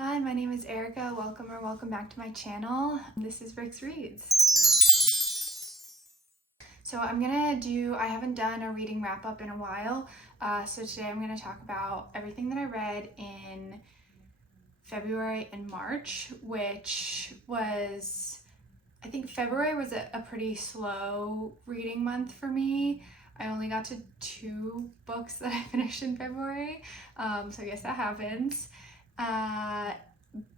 Hi, my name is Erica. Welcome back to my channel. This is Rick's Reads. So I haven't done a reading wrap up in a while. So today I'm gonna talk about everything that I read in February and March, which was, I think February was a pretty slow reading month for me. I only got to 2 books that I finished in February, so I guess that happens.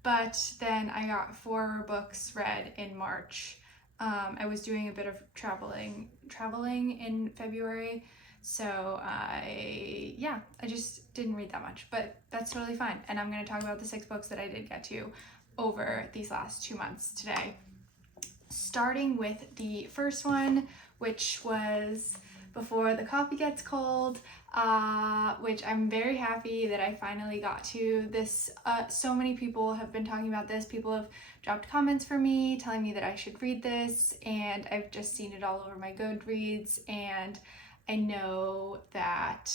But then I got 4 books read in March. I was doing a bit of traveling in February, so I just didn't read that much, but that's totally fine. And I'm going to talk about the 6 books that I did get to over these last 2 months today. Starting with the first one, which was Before the Coffee Gets Cold, which I'm very happy that I finally got to. This, so many people have been talking about this. People have dropped comments for me telling me that I should read this, and I've just seen it all over my Goodreads, and I know that,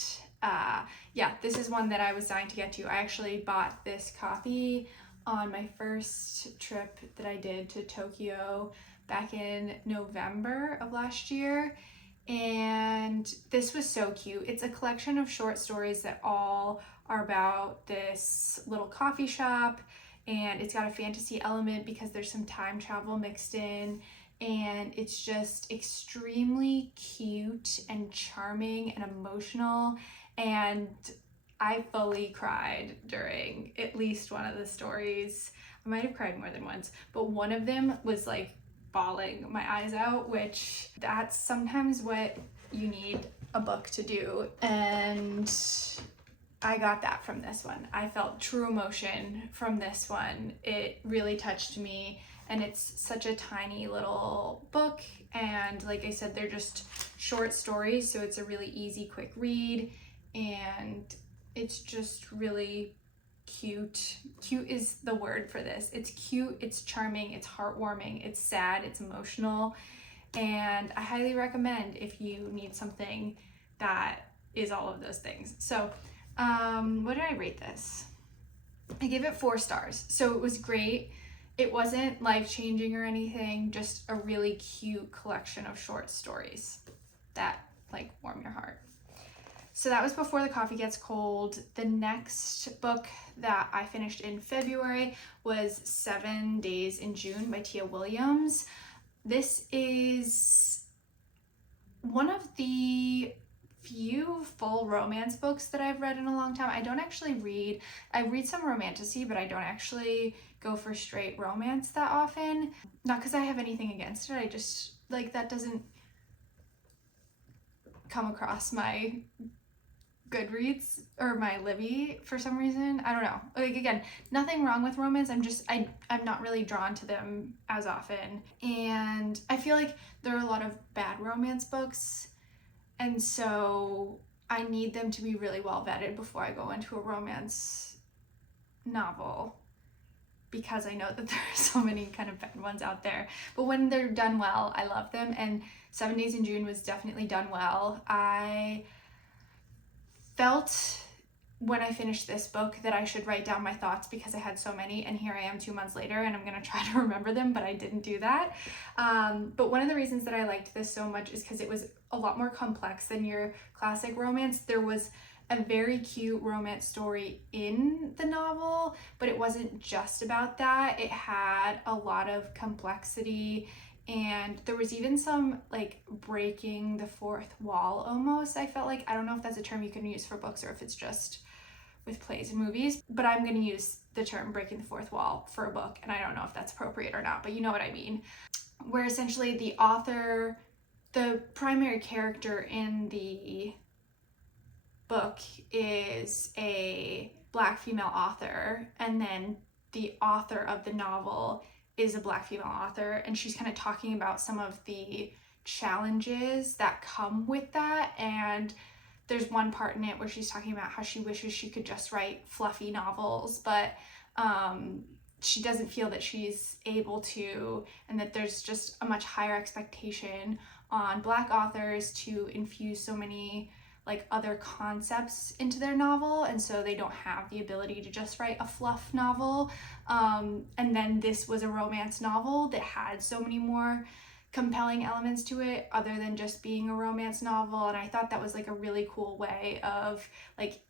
this is one that I was dying to get to. I actually bought this copy on my first trip that I did to Tokyo back in November of last year. And this was so cute. It's a collection of short stories that all are about this little coffee shop, and it's got a fantasy element because there's some time travel mixed in, and it's just extremely cute and charming and emotional, and I fully cried during at least one of the stories. I might have cried more than once, but one of them was like bawling my eyes out, which that's sometimes what you need a book to do. And I got that from this one. I felt true emotion from this one. It really touched me, and it's such a tiny little book. And like I said, they're just short stories, so it's a really easy, quick read, and it's just really cute. Cute is the word for this. It's cute, it's charming, it's heartwarming, it's sad, it's emotional, and I highly recommend if you need something that is all of those things. So, what did I rate this? I gave it 4 stars. So it was great. It wasn't life-changing or anything, just a really cute collection of short stories that like warm your heart. So that was Before the Coffee Gets Cold. The next book that I finished in February was 7 Days in June by Tia Williams. This is one of the few full romance books that I've read in a long time. I read some romantasy, but I don't actually go for straight romance that often. Not because I have anything against it, I just, that doesn't come across my Goodreads or my Libby for some reason. I don't know. Again, nothing wrong with romance. I'm not really drawn to them as often. And I feel like there are a lot of bad romance books, and so I need them to be really well vetted before I go into a romance novel, because I know that there are so many kind of bad ones out there. But when they're done well, I love them, and 7 Days in June was definitely done well. I felt when I finished this book that I should write down my thoughts because I had so many, and here I am 2 months later and I'm gonna try to remember them, but I didn't do that. But one of the reasons that I liked this so much is because it was a lot more complex than your classic romance. There was a very cute romance story in the novel, but it wasn't just about that. It had a lot of complexity, and there was even some breaking the fourth wall almost. I felt like, I don't know if that's a term you can use for books or if it's just with plays and movies, but I'm going to use the term breaking the fourth wall for a book, and I don't know if that's appropriate or not, but you know what I mean. Where essentially the author, the primary character in the book is a Black female author, and then the author of the novel is a Black female author, and she's kind of talking about some of the challenges that come with that. And there's one part in it where she's talking about how she wishes she could just write fluffy novels, but she doesn't feel that she's able to, and that there's just a much higher expectation on Black authors to infuse so many like other concepts into their novel, and so they don't have the ability to just write a fluff novel. And then this was a romance novel that had so many more compelling elements to it other than just being a romance novel, and I thought that was like a really cool way of like,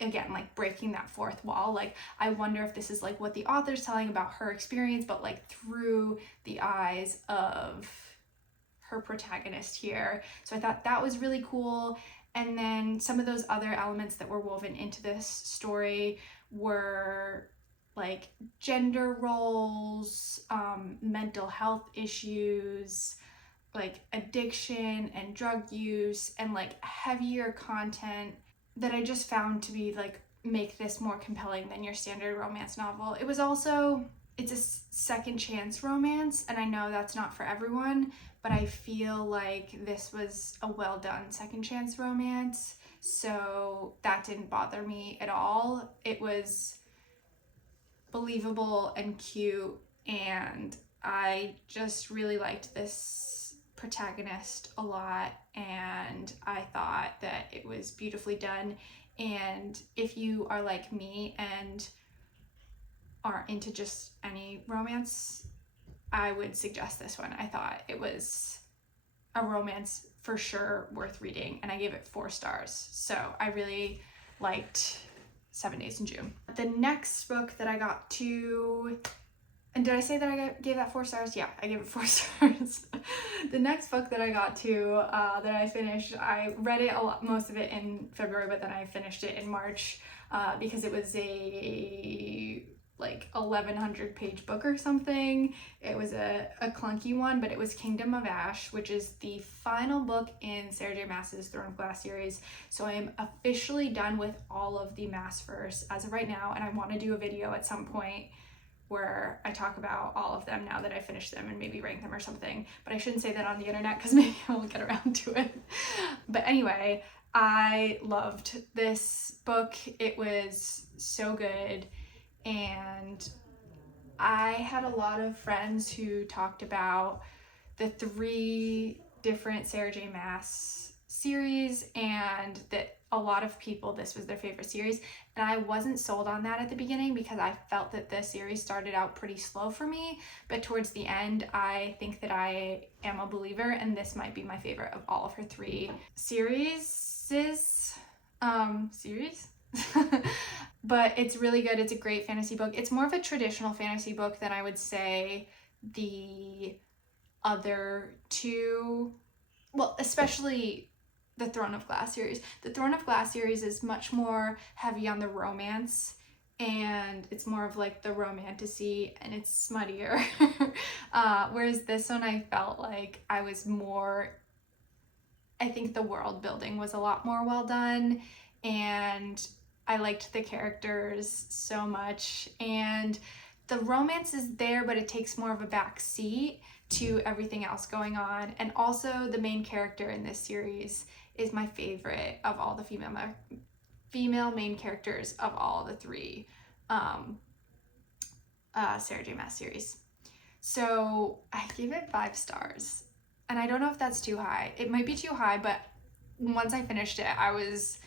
again, like breaking that fourth wall. Like, I wonder if this is like what the author's telling about her experience, but like through the eyes of her protagonist here. So I thought that was really cool. And then some of those other elements that were woven into this story were like gender roles, mental health issues, like addiction and drug use, and like heavier content that I just found to be like make this more compelling than your standard romance novel. It was also, it's a second chance romance, and I know that's not for everyone, but I feel like this was a well done second chance romance, so that didn't bother me at all. It was believable and cute, and I just really liked this protagonist a lot, and I thought that it was beautifully done. And if you are like me and aren't into just any romance, I would suggest this one. I thought it was a romance for sure worth reading, and I gave it 4 stars. So I really liked 7 Days in June. The next book that I got to, and did I say that I gave that 4 stars? Yeah, I gave it 4 stars. The next book that I got to, that I finished, I read it a lot, most of it in February, but then I finished it in March because it was a like 1,100 page book or something. It was a clunky one, but it was Kingdom of Ash, which is the final book in Sarah J. Maas's Throne of Glass series. So I am officially done with all of the Maasverse as of right now, and I want to do a video at some point where I talk about all of them now that I finished them and maybe rank them or something. But I shouldn't say that on the internet because maybe I won't get around to it. But anyway, I loved this book. It was so good. And I had a lot of friends who talked about the 3 different Sarah J. Maas series, and that a lot of people, this was their favorite series. And I wasn't sold on that at the beginning because I felt that the series started out pretty slow for me. But towards the end, I think that I am a believer, and this might be my favorite of all of her 3 series. But it's really good. It's a great fantasy book. It's more of a traditional fantasy book than I would say the other 2, well, especially the Throne of Glass series. The Throne of Glass series is much more heavy on the romance, and it's more of like the romantasy, and it's smuttier. Whereas this one, I felt like I was more, I think the world building was a lot more well done, and I liked the characters so much, and the romance is there, but it takes more of a back seat to everything else going on. And also the main character in this series is my favorite of all the female main characters of all the 3 Sarah J. Maas series. So I gave it 5 stars, and I don't know if that's too high. It might be too high, but once I finished it, I was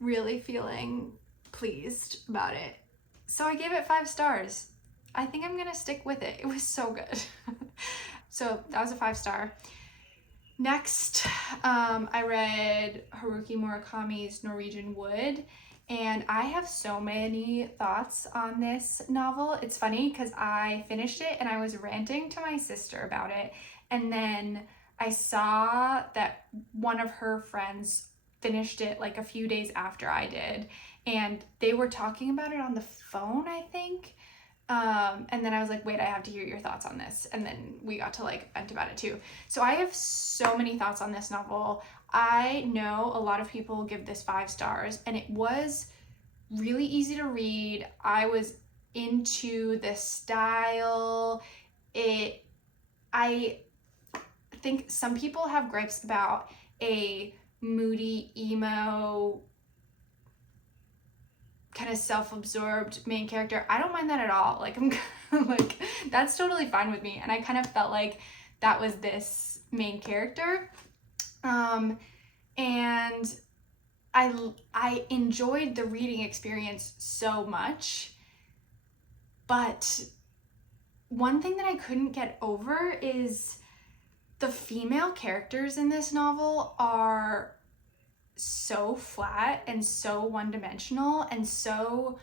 really feeling pleased about it. So I gave it 5 stars. I think I'm gonna stick with it. It was so good. So that was a 5 star. Next, I read Haruki Murakami's Norwegian Wood, and I have so many thoughts on this novel. It's funny because I finished it and I was ranting to my sister about it, and then I saw that one of her friends finished it like a few days after I did, and they were talking about it on the phone, I think. And then I was like, wait, I have to hear your thoughts on this. And then we got to like vent about it too. So I have so many thoughts on this novel. I know a lot of people give this 5 stars, and it was really easy to read. I was into the style. I think some people have gripes about a moody, emo, kind of self-absorbed main character. I don't mind that at all. Like, I'm like, that's totally fine with me. And I kind of felt like that was this main character. And I enjoyed the reading experience so much, but one thing that I couldn't get over is the female characters in this novel are so flat and so one-dimensional and so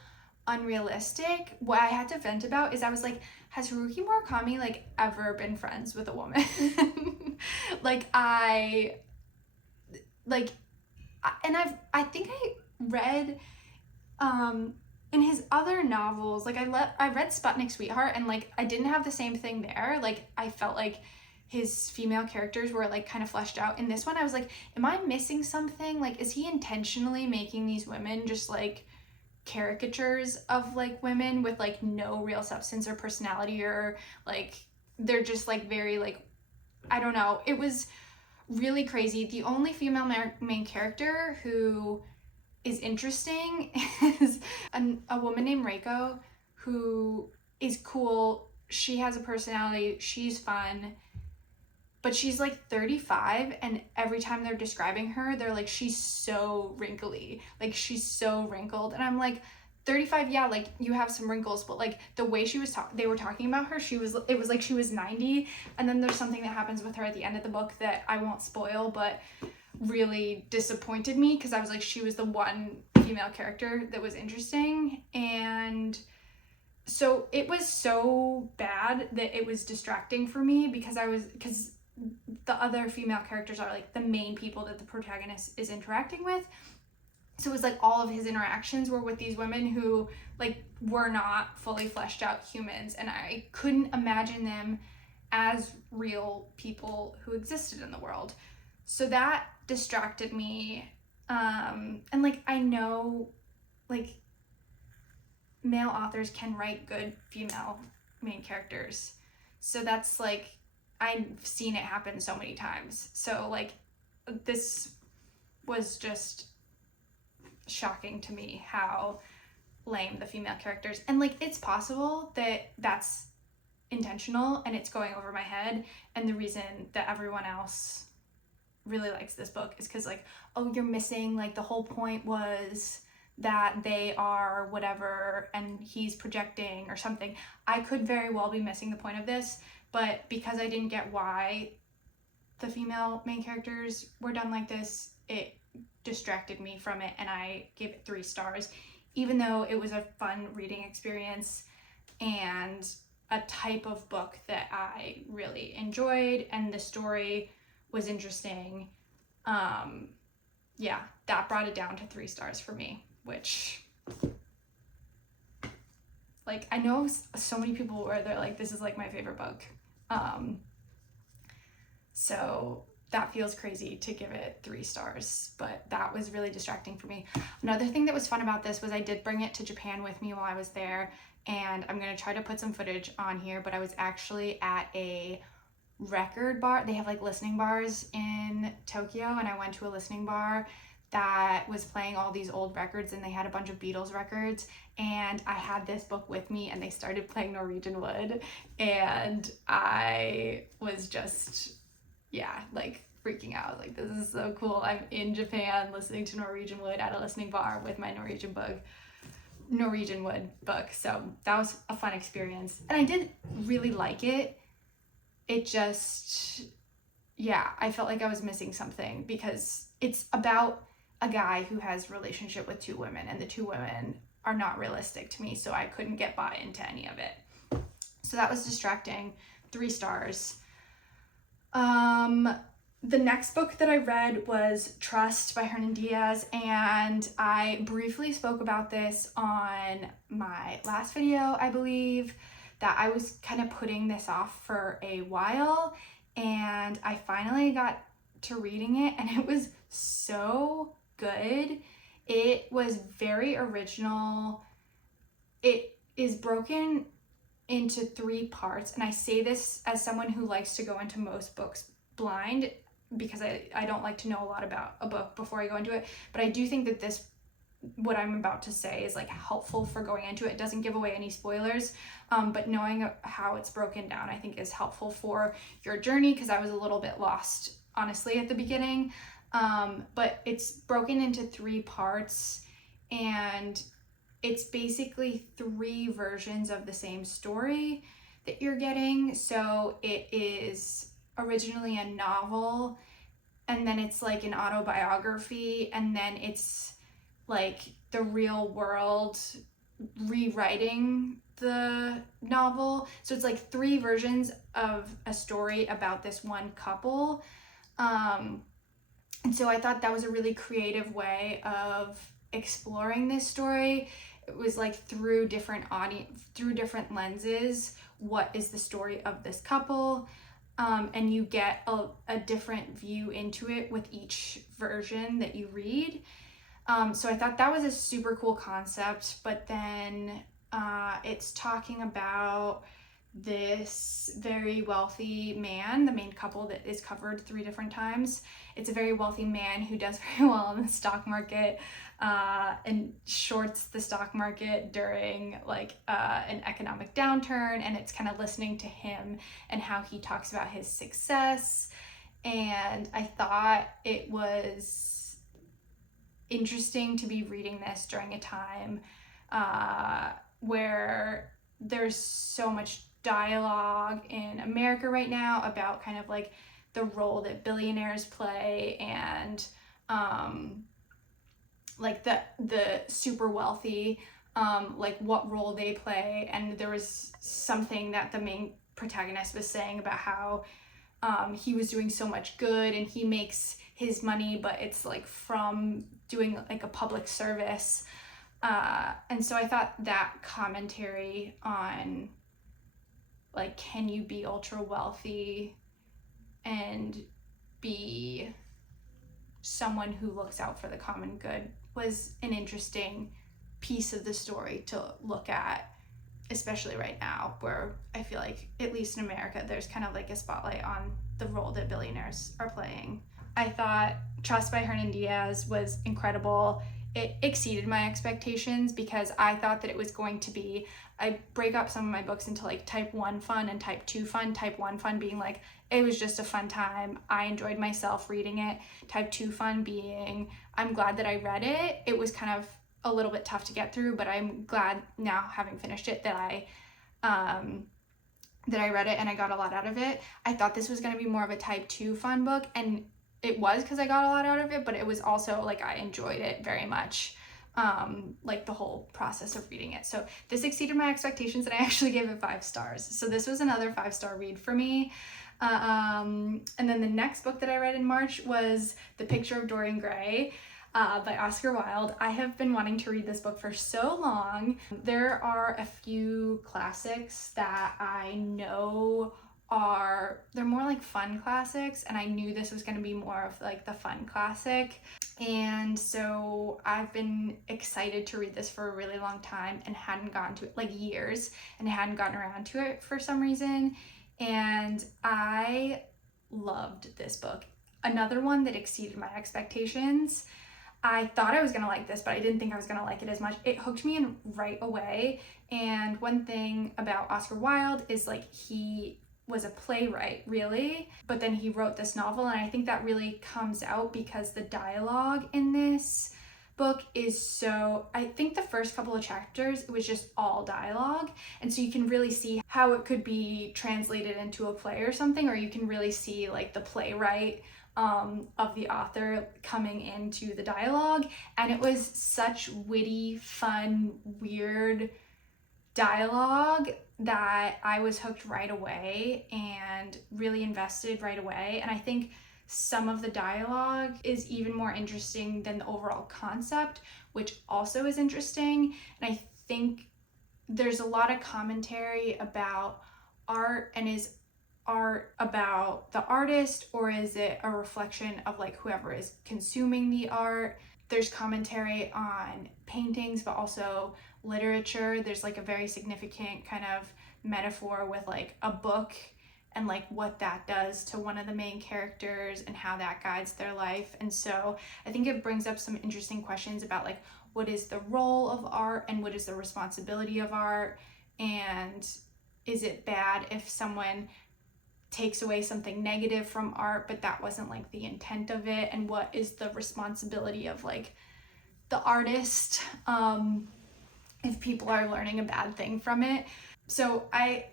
unrealistic. What I had to vent about is I was like, has Haruki Murakami like ever been friends with a woman? like I like and I think I read in his other novels, like I read Sputnik Sweetheart, and like I didn't have the same thing there. Like I felt like his female characters were like kind of fleshed out. In this one I was like, am I missing something? Like, is he intentionally making these women just like caricatures of like women with like no real substance or personality, or like they're just like very like, I don't know. It was really crazy. The only female main character who is interesting is a woman named Reiko, who is cool. She has a personality. She's fun. But she's like 35, and every time they're describing her, they're like, she's so wrinkly. Like, she's so wrinkled. And I'm like, 35, yeah, like you have some wrinkles, but like the way she was they were talking about her, it was like she was 90. And then there's something that happens with her at the end of the book that I won't spoil, but really disappointed me, because I was like, she was the one female character that was interesting. And so it was so bad that it was distracting for me, because the other female characters are like the main people that the protagonist is interacting with. So it was like all of his interactions were with these women who like were not fully fleshed out humans, and I couldn't imagine them as real people who existed in the world. So that distracted me. And like, I know like male authors can write good female main characters. So that's like, I've seen it happen so many times. So like, this was just shocking to me how lame the female characters, and like it's possible that that's intentional and it's going over my head, and the reason that everyone else really likes this book is because like, oh, you're missing like the whole point was that they are whatever and he's projecting or something. I could very well be missing the point of this, but because I didn't get why the female main characters were done like this, it distracted me from it, and I gave it 3 stars, even though it was a fun reading experience and a type of book that I really enjoyed, and the story was interesting. Yeah, that brought it down to 3 stars for me, which like, I know so many people where they're like, this is like my favorite book. So that feels crazy to give it 3 stars, but that was really distracting for me. Another thing that was fun about this was I did bring it to Japan with me while I was there, and I'm going to try to put some footage on here, but I was actually at a record bar. They have like listening bars in Tokyo, and I went to a listening bar that was playing all these old records, and they had a bunch of Beatles records, and I had this book with me, and they started playing Norwegian Wood, and I was just, yeah, like freaking out. Like, this is so cool. I'm in Japan listening to Norwegian Wood at a listening bar with my Norwegian Wood book. So that was a fun experience, and I did really like it. It just, yeah, I felt like I was missing something, because it's about a guy who has a relationship with 2 women, and the 2 women are not realistic to me, so I couldn't get by into any of it. So that was distracting. 3 stars. The next book that I read was Trust by Hernan Diaz, and I briefly spoke about this on my last video, I believe, that I was kind of putting this off for a while, and I finally got to reading it, and it was so good. It was very original. It is broken into 3 parts, and I say this as someone who likes to go into most books blind, because I don't like to know a lot about a book before I go into it, but I do think that this, what I'm about to say, is like helpful for going into it. It doesn't give away any spoilers, but knowing how it's broken down, I think, is helpful for your journey, because I was a little bit lost, honestly, at the beginning. But it's broken into 3 parts, and it's basically 3 versions of the same story that you're getting. So it is originally a novel, and then it's like an autobiography, and then it's like the real world rewriting the novel. So it's like 3 versions of a story about this one couple. And so I thought that was a really creative way of exploring this story. It was like through different lenses, what is the story of this couple? And you get a different view into it with each version that you read. So I thought that was a super cool concept, but then it's talking about this very wealthy man, the main couple that is covered 3 different times. It's a very wealthy man who does very well in the stock market and shorts the stock market during like an economic downturn, and it's kind of listening to him and how he talks about his success. And I thought it was interesting to be reading this during a time where there's so much dialogue in America right now about kind of like the role that billionaires play, and like the super wealthy, like what role they play. And there was something that the main protagonist was saying about how he was doing so much good and he makes his money, but it's like from doing like a public service. And so I thought that commentary on like, can you be ultra wealthy and be someone who looks out for the common good was an interesting piece of the story to look at, especially right now where I feel like, at least in America, there's kind of like a spotlight on the role that billionaires are playing. I thought Trust by Hernan Diaz was incredible. It exceeded my expectations because I thought that it was going to be, I break up some of my books into like type 1 fun and type 2 fun. Type 1 fun being like, it was just a fun time, I enjoyed myself reading it. Type 2 fun being, I'm glad that I read it. It was kind of a little bit tough to get through, but I'm glad now, having finished it, that I read it and I got a lot out of it. I thought this was going to be more of a type 2 fun book, and it was, because I got a lot out of it, but it was also like I enjoyed it very much, like the whole process of reading it. So this exceeded my expectations, and I actually gave it 5 stars. So this was another 5-star read for me. And then the next book that I read in March was The Picture of Dorian Gray by Oscar Wilde. I have been wanting to read this book for so long. There are a few classics that I know they're more like fun classics, and I knew this was going to be more of like the fun classic, and so I've been excited to read this for a really long time and hadn't gotten to it, like years, and hadn't gotten around to it for some reason, and I loved this book. Another one that exceeded my expectations. I thought I was going to like this, but I didn't think I was going to like it as much. It hooked me in right away, and one thing about Oscar Wilde is like he was a playwright, really, but then he wrote this novel, and I think that really comes out because the dialogue in this book is so, I think the first couple of chapters, it was just all dialogue, and so you can really see how it could be translated into a play or something, or you can really see like the playwright of the author coming into the dialogue, and it was such witty, fun, weird dialogue that I was hooked right away and really invested right away. And I think some of the dialogue is even more interesting than the overall concept, which also is interesting. And I think there's a lot of commentary about art, and is art about the artist, or is it a reflection of like whoever is consuming the art? There's commentary on paintings, but also literature. There's like a very significant kind of metaphor with like a book and like what that does to one of the main characters and how that guides their life. And so I think it brings up some interesting questions about like, what is the role of art and what is the responsibility of art, and is it bad if someone takes away something negative from art, but that wasn't like the intent of it, and what is the responsibility of like the artist if people are learning a bad thing from it. So I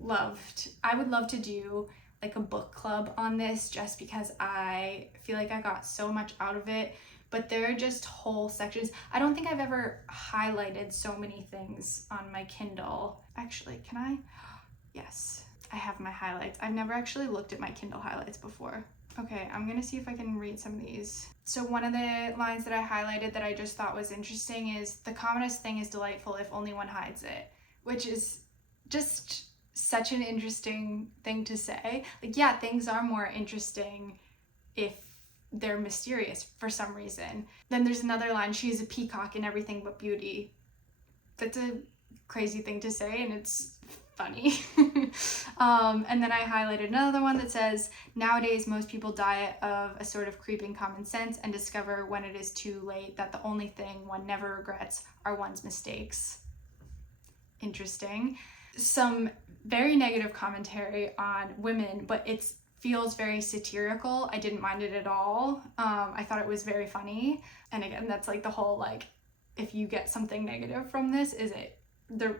would love to do like a book club on this, just because I feel like I got so much out of it. But there are just whole sections. I don't think I've ever highlighted so many things on my Kindle. Actually, can I? Yes, I have my highlights. I've never actually looked at my Kindle highlights before. Okay, I'm gonna see if I can read some of these. So one of the lines that I highlighted that I just thought was interesting is, "The commonest thing is delightful if only one hides it," which is just such an interesting thing to say. Like, yeah, things are more interesting if they're mysterious for some reason. Then there's another line, "She's a peacock in everything but beauty." That's a crazy thing to say, and it's funny. And then I highlighted another one that says, "Nowadays most people die of a sort of creeping common sense and discover when it is too late that the only thing one never regrets are one's mistakes." Interesting. Some very negative commentary on women, but it feels very satirical. I didn't mind it at all. I thought it was very funny. And again, that's like the whole, like, if you get something negative from this, is it the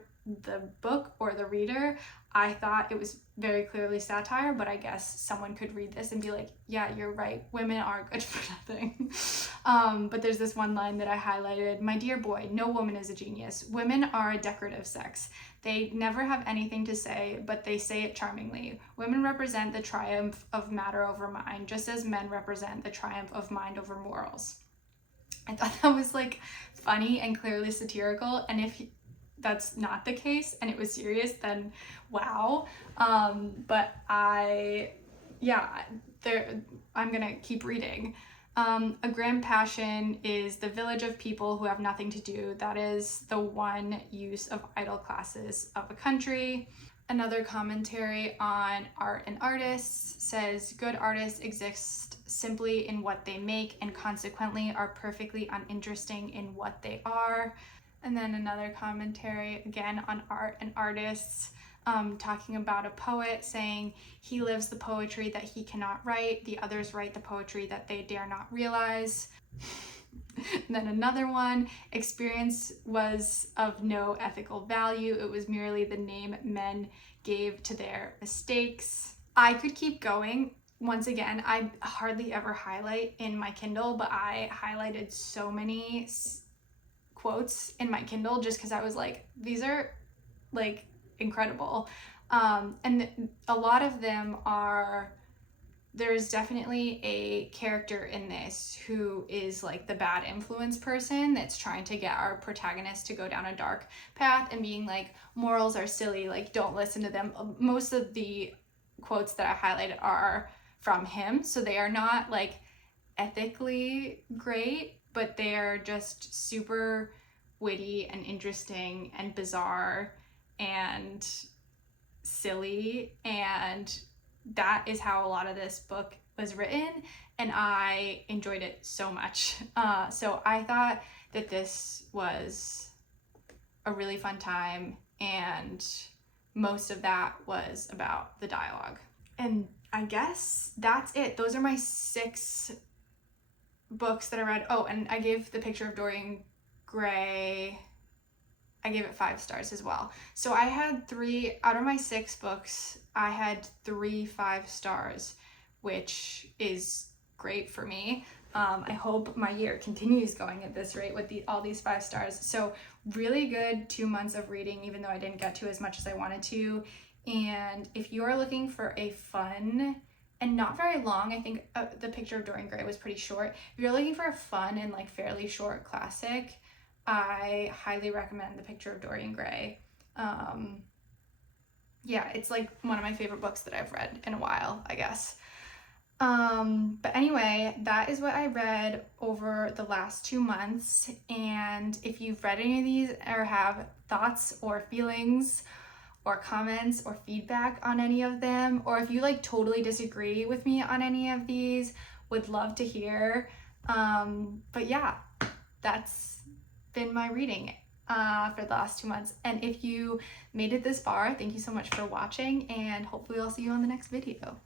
book or the reader? I thought it was very clearly satire, but I guess someone could read this and be like, yeah, you're right, women are good for nothing. But there's this one line that I highlighted, "My dear boy, no woman is a genius. Women are a decorative sex. They never have anything to say, but they say it charmingly. Women represent the triumph of matter over mind, just as men represent the triumph of mind over morals." I thought that was like funny and clearly satirical, and if that's not the case and it was serious, then wow. But I'm gonna keep reading. "A grand passion is the village of people who have nothing to do. That is the one use of idle classes of a country." Another commentary on art and artists says, "Good artists exist simply in what they make and consequently are perfectly uninteresting in what they are." And then another commentary again on art and artists, talking about a poet saying, "He lives the poetry that he cannot write. The others write the poetry that they dare not realize." And then another one, "Experience was of no ethical value. It was merely the name men gave to their mistakes." I could keep going. Once again, I hardly ever highlight in my Kindle, but I highlighted so many quotes in my Kindle just because I was like, these are like incredible. And a lot of them are, there's definitely a character in this who is like the bad influence person that's trying to get our protagonist to go down a dark path and being like, morals are silly, like don't listen to them. Most of the quotes that I highlighted are from him, so they are not like ethically great, but they are just super witty and interesting and bizarre and silly, and that is how a lot of this book was written, and I enjoyed it so much. So I thought that this was a really fun time, and most of that was about the dialogue. And I guess that's it. Those are my 6 books that I read. Oh, and I gave The Picture of Dorian Gray, I gave it 5 stars as well. So I had 3 out of my 6 books, I had 3 5 stars, which is great for me. I hope my year continues going at this rate with all these 5 stars. So really good 2 months of reading, even though I didn't get to as much as I wanted to. And if you are looking for a fun and not very long, I think The Picture of Dorian Gray was pretty short. If you're looking for a fun and like fairly short classic, I highly recommend The Picture of Dorian Gray. Yeah, it's like one of my favorite books that I've read in a while, I guess. But anyway, that is what I read over the last 2 months. And if you've read any of these or have thoughts or feelings or comments or feedback on any of them, or if you like totally disagree with me on any of these, would love to hear. But yeah, that's been my reading. for the last 2 months. And if you made it this far, thank you so much for watching, and hopefully I'll see you on the next video.